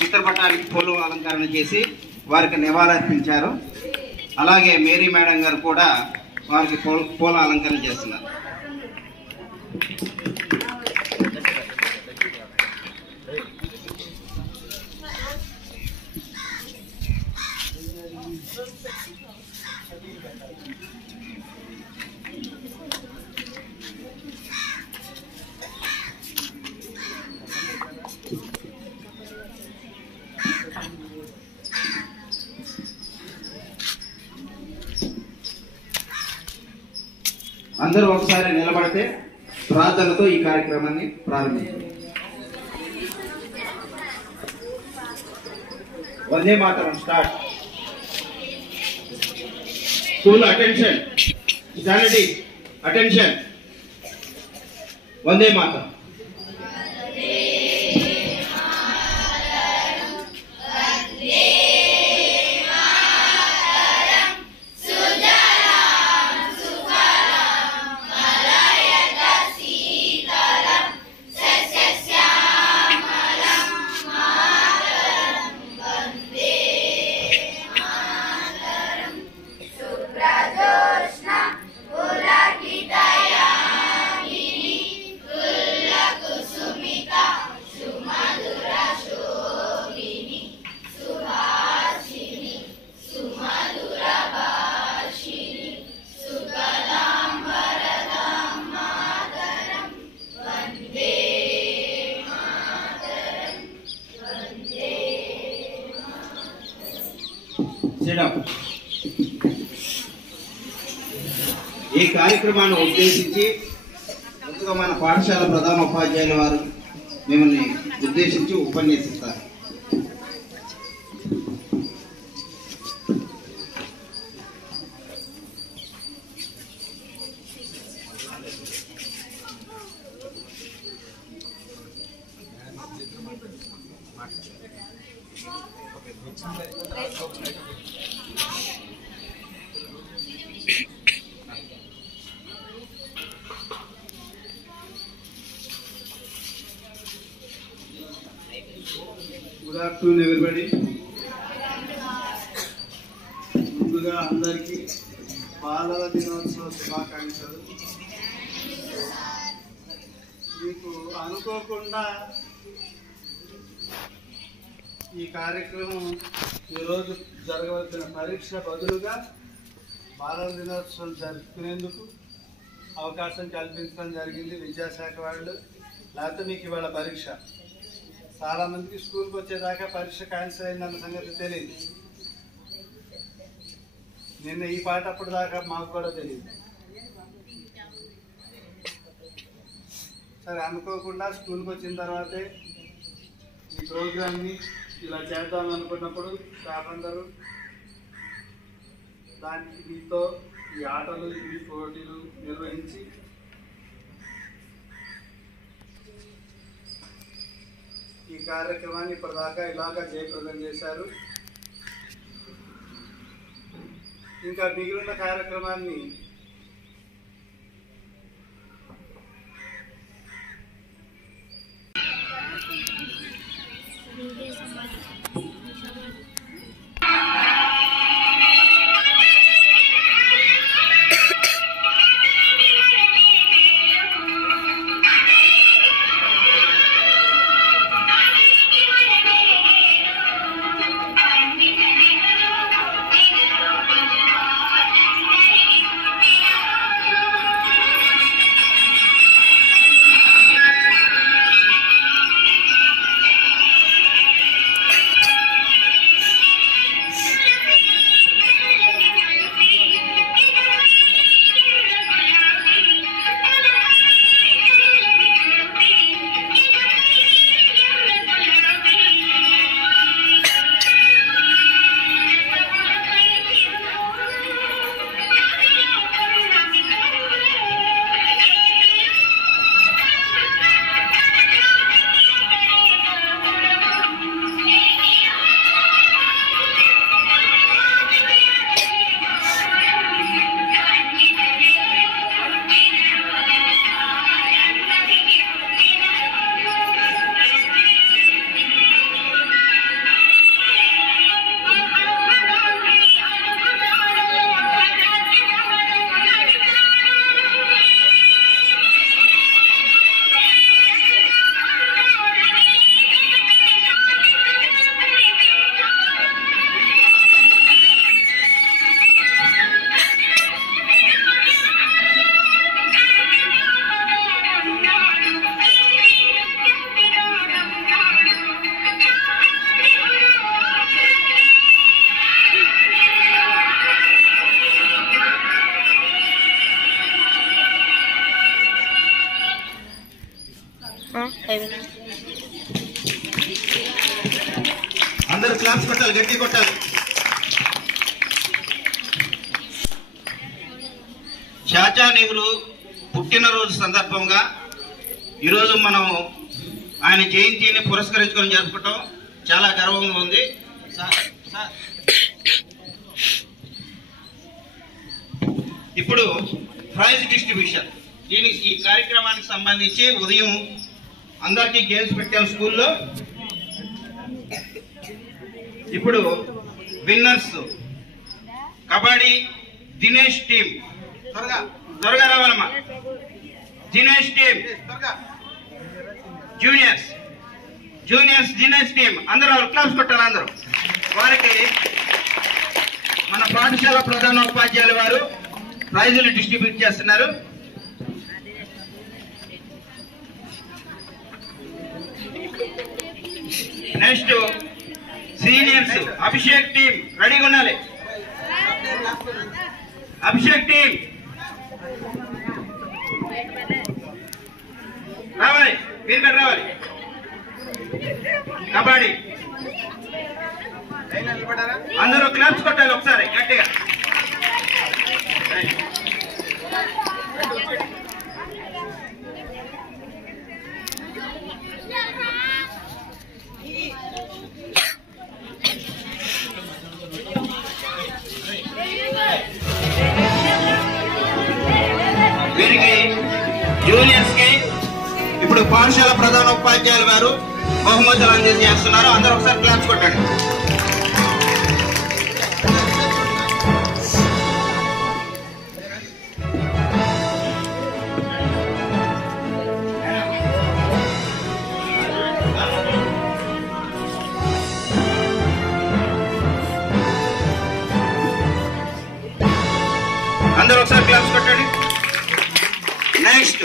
చిత్రపటానికి పూల అలంకరణ చేసి వారికి నివాళులర్పించారు. అలాగే మేరీ మేడం గారు కూడా వారికి పూల అలంకరణ చేస్తున్నారు. అందరూ ఒకసారి నిలబడితే ప్రార్థనతో ఈ కార్యక్రమాన్ని ప్రారంభించారు. Vande Mataram start. School attention, standard attention. Vande Mataram. ఈ కార్యక్రమాన్ని ఉద్దేశించి ముందుగా మన పాఠశాల ప్రధానోపాధ్యాయుల వారు మిమ్మల్ని ఉద్దేశించి ఉపన్యసిస్తారు. Good afternoon everybody. ముందుగా అందరికీ బాలల దినోత్సవ శుభాకాంక్షలు. మీకు అనుకోకుండా ఈ కార్యక్రమం ఈరోజు జరగవలసిన పరీక్ష బదులుగా బాలల దినోత్సవం జరుపుకునేందుకు అవకాశం కల్పించడం జరిగింది విద్యాశాఖ వాళ్ళు. లేకపోతే మీకు ఇవాళ పరీక్ష. చాలామందికి స్కూల్కి వచ్చేదాకా పరీక్ష క్యాన్సిల్ అయిందన్న సంగతి తెలియదు. నిన్న ఈ పాట అప్పుడు దాకా మాకు కూడా తెలియదు. సరే, అనుకోకుండా స్కూల్కి వచ్చిన తర్వాతే ఈ ప్రోగ్రామ్ని ఇలా చేద్దాం అనుకున్నప్పుడు స్టాఫ్ అందరూ దానికి మీతో ఈ ఆటలు ఈ పోటీలు నిర్వహించి ఈ కార్యక్రమాన్ని ఇప్పటిదాకా ఇలాగా జయప్రదం చేశారు. ఇంకా మిగిలిన కార్యక్రమాన్ని క్లాప్స్ కొట్టాలి, గట్టి కొట్టాలి. చాచా నెహ్రూ పుట్టినరోజు సందర్భంగా ఈరోజు మనం ఆయన జయంతిని పురస్కరించుకొని జరుపుకోవటం చాలా గర్వంగా ఉంది. ఇప్పుడు ప్రైజ్ డిస్ట్రిబ్యూషన్, ఈ కార్యక్రమానికి సంబంధించి ఉదయం అందరికీ గేమ్స్ పెట్టాం స్కూల్లో. ఇప్పుడు విన్నర్స్ కబడ్డీ దినేష్ టీం, త్వరగా రావాలమ్మా. Dinesh team, juniors Dinesh team అందరూ క్లాస్ కొట్టాలి. అందరూ వారికి మన పాఠశాల ప్రధానోపాధ్యాయులు వారు ప్రైజులు డిస్ట్రిబ్యూట్ చేస్తున్నారు. నెక్స్ట్ సీనియర్స్ అభిషేక్ టీం రెడీగా ఉండాలి. అభిషేక్ టీం రావాలి, మీరు కూడా రావాలి. కబడ్డీ అందరూ క్లాప్స్ కొట్టాలి ఒకసారి గట్టిగా. వీరికి జూనియర్స్ కి ఇప్పుడు పాఠశాల ప్రధానోపాధ్యాయులు వారు బహుమతులు అందజేస్తున్నారు. అందరూ ఒకసారి క్లాప్స్ కొట్టండి. అందరూ ఒకసారి క్లాప్స్ కొట్టండి. Next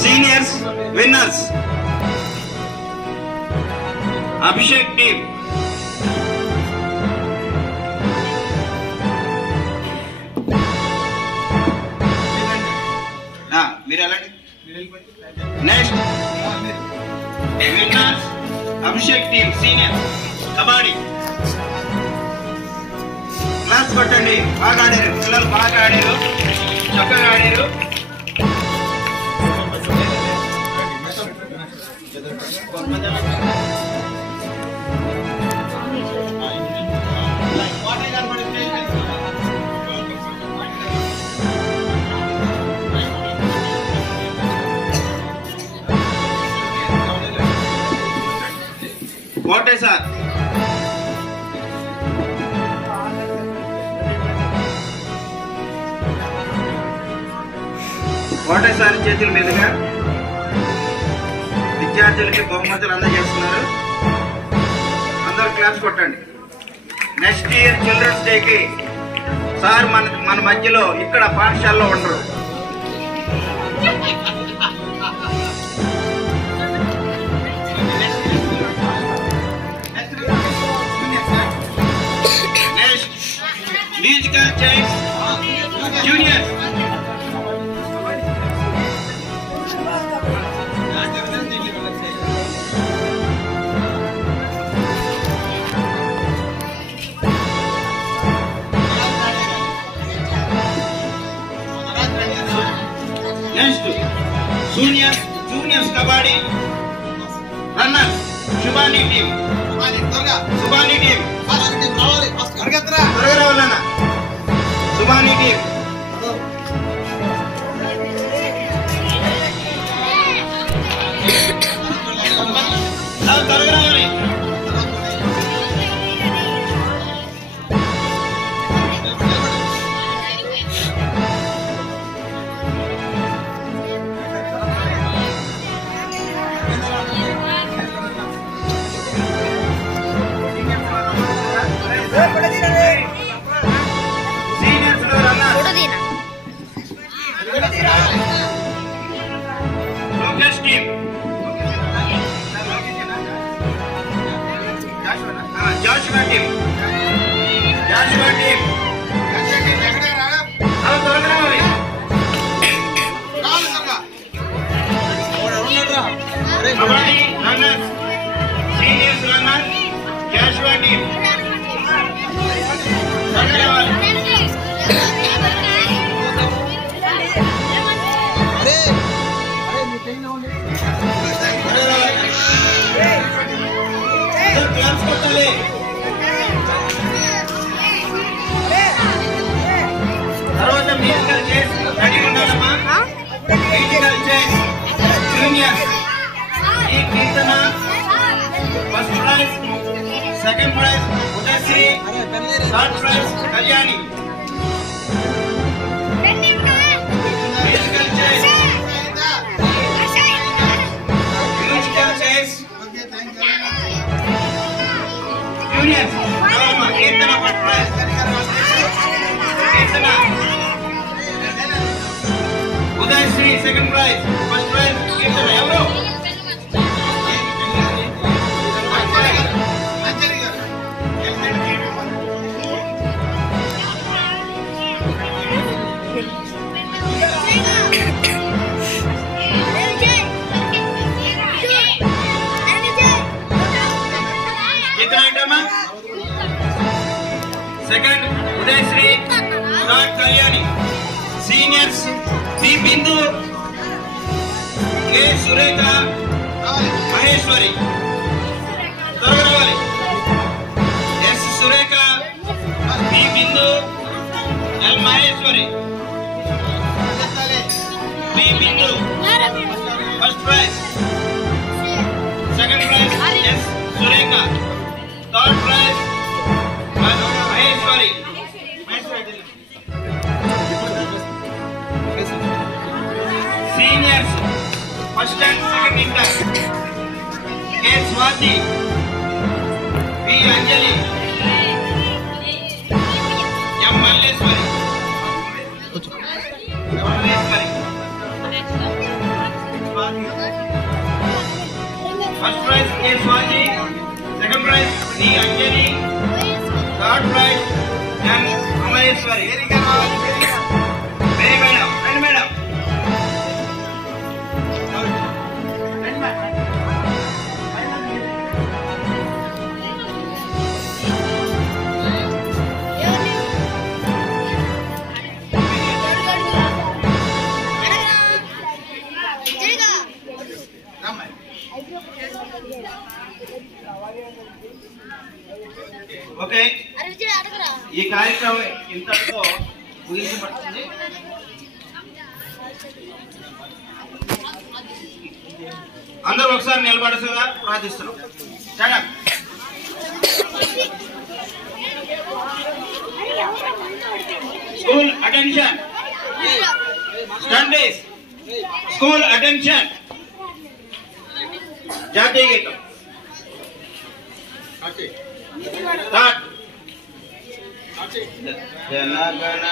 seniors winners Abhishek team, మీరు వెళ్ళండి. Next winners Abhishek team senior kabaddi class కొట్టండి. బాగా ఆడారు పిల్లలు, బాగా ఆడారు, చక్కగా ఆడారు. కోటే సార్ కోటేసారి చేతుల మీదుగా విద్యార్థులకి బహుమతులు అందజేస్తున్నారు. అందరూ క్లాస్ కొట్టండి. నెక్స్ట్ ఇయర్ చిల్డ్రన్స్ డేకి సార్ మన మధ్యలో ఇక్కడ పాఠశాలలో ఉండరు. Next musical chairs juniors next juniors kabaddi runners Shubhani team, Shubhani team త్వరగా రావాలన్నా. శుభాని టీం త్వరగా రావాలి. లోకేష్ టీం, జాషువా టీం త్వరగా రావాలి. కబడ్డీ రన్నర్స్ వస్తున్నామా క్యాషువాలిటీ క్లాస్ కొట్టాలి. తర్వాత మ్యూజికల్ చైర్స్ రెడీ ఉండాలమ్మా. మ్యూజికల్ చైర్స్ జూనియర్స్ ఈ Keerthana first prize, second prize Udayasri, third prize Kalyani. Musical chairs juniors Keerthana first prize, Keerthana Udayasri second prize, first prize Keerthana. ఎవరు second Udayasri, third Kalyani. Seniors B Bindu, K Surekha, Maheshwari. త్వరగా రావాలి. S Surekha, B Bindu, L Maheshwari. B Bindu first prize, second prize S Surekha, third praise Maheshwari. Seniors first and second inter K Swathi, B Anjali, M Malleshwari. First prize K Swathi, second prize B Anjali, third prize M Malleshwari. Very madam, రండి madam. Okay, ఈ కార్యక్రమం ఇంతటితో ముగించబడుతుంది. అందరూ ఒకసారి నిలబడేలా ప్రార్థిస్తున్నాం. School attention, studies, school attention. జాతీయ గీతం స్టార్ట్. జనగణమన